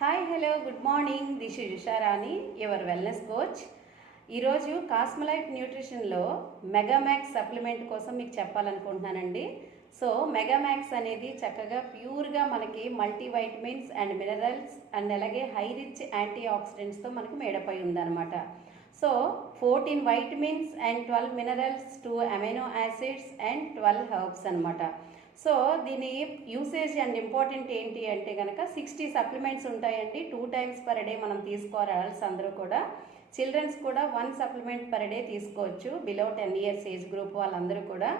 Hi hello good morning. This is Usharani, your wellness coach. ఈరోజు కాస్మలైఫ్ న్యూట్రిషన్లో మెగామ్యాక్స్ supplement కోసం మీకు చెప్పాలనుకుంటున్నానండి. So మెగామ్యాక్స్ అనేది చక్కగా ప్యూర్గా మనకి మల్టీవైటమిన్స్ అండ్ మినరల్స్ అండ్ అలాగే హై రిచ్ యాంటీ ఆక్సిడెంట్స్తో మనకు మేడపై ఉందన్నమాట. So 14 vitamins and 12 minerals, 2 amino acids and 12 herbs అనమాట. సో దీని యూసేజ్ అండ్ ఇంపార్టెంట్ ఏంటి అంటే కనుక 60 సప్లిమెంట్స్ ఉంటాయండి. 2 టైమ్స్ పర్ డే మనం తీసుకోవాలి. అడల్ట్స్ అందరూ కూడా, చిల్డ్రన్స్ కూడా 1 సప్లిమెంట్ పర్ డే తీసుకోవచ్చు, బిలో 10 ఇయర్స్ ఏజ్ గ్రూప్ వాళ్ళందరూ కూడా.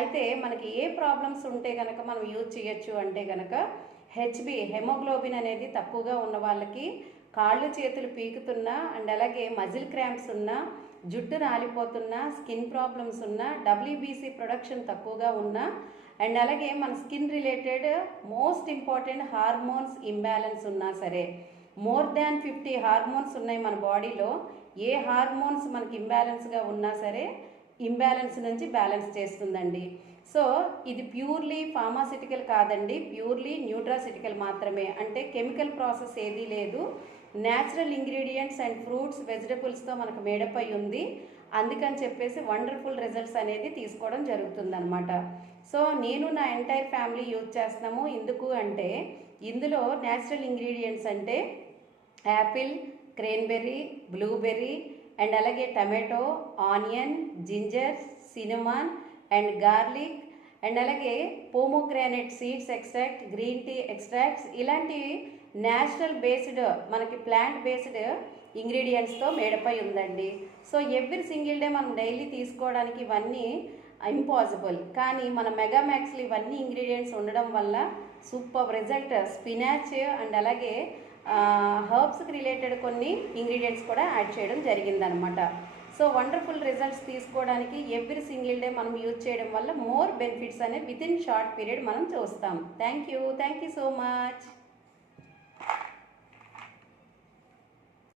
అయితే మనకి ఏ ప్రాబ్లమ్స్ ఉంటే కనుక మనం యూజ్ చేయొచ్చు అంటే కనుక హెమోగ్లోబిన్ అనేది తక్కువగా ఉన్న వాళ్ళకి, కాళ్ళు చేతులు పీకుతున్నా అండ్ అలాగే మజిల్ క్రాంప్స్ ఉన్నా, జుట్టు రాలిపోతున్నా, స్కిన్ ప్రాబ్లమ్స్ ఉన్నా, డబ్ల్యూబీసీ ప్రొడక్షన్ తక్కువగా ఉన్నా అండ్ అలాగే మన skin related most important hormones imbalance ఉన్నా సరే, మోర్ దాన్ 50 హార్మోన్స్ ఉన్నాయి మన బాడీలో. ఏ హార్మోన్స్ మనకి ఇంబ్యాలెన్స్గా ఉన్నా సరే ఇంబ్యాలెన్స్ నుంచి బ్యాలెన్స్ చేస్తుందండి. సో ఇది ప్యూర్లీ ఫార్మాసిటికల్ కాదండి, ప్యూర్లీ న్యూట్రాసిటికల్ మాత్రమే. అంటే కెమికల్ ప్రాసెస్ ఏదీ లేదు, న్యాచురల్ ఇంగ్రీడియంట్స్ అండ్ ఫ్రూట్స్ వెజిటబుల్స్తో మనకు మేడప్ అయి ఉంది. అందుకని చెప్పేసి వండర్ఫుల్ రిజల్ట్స్ అనేది తీసుకోవడం జరుగుతుందన్నమాట. సో నేను నా ఎంటైర్ ఫ్యామిలీ యూజ్ చేస్తున్నాము. ఎందుకు అంటే ఇందులో న్యాచురల్ ఇంగ్రీడియంట్స్ అంటే యాపిల్, క్రేన్బెర్రీ, బ్లూబెర్రీ అండ్ అలాగే tomato, onion, ginger, cinnamon and garlic and అలాగే pomegranate seeds extract, green tea extracts, ఇలాంటి న్యాచురల్ బేస్డ్ మనకి ప్లాంట్ బేస్డ్ ఇంగ్రీడియంట్స్తో మేడపై ఉందండి. సో ఎవ్రీ సింగిల్ డే మనం డైలీ తీసుకోవడానికి ఇవన్నీ ఇంపాసిబుల్, కానీ మన మెగామ్యాక్స్లో ఇవన్నీ ఇంగ్రీడియంట్స్ ఉండడం వల్ల సూపర్ రిజల్ట్. స్పినాచ్ అండ్ అలాగే హర్బ్స్కి రిలేటెడ్ కొన్ని ఇంగ్రీడియంట్స్ కూడా యాడ్ చేయడం జరిగిందనమాట. సో వండర్ఫుల్ రిజల్ట్స్ తీసుకోవడానికి ఎవ్రీ సింగిల్ డే మనం యూజ్ చేయడం వల్ల మోర్ బెనిఫిట్స్ అనేవి విత్ ఇన్ షార్ట్ పీరియడ్ మనం చూస్తాం. Thank you so much.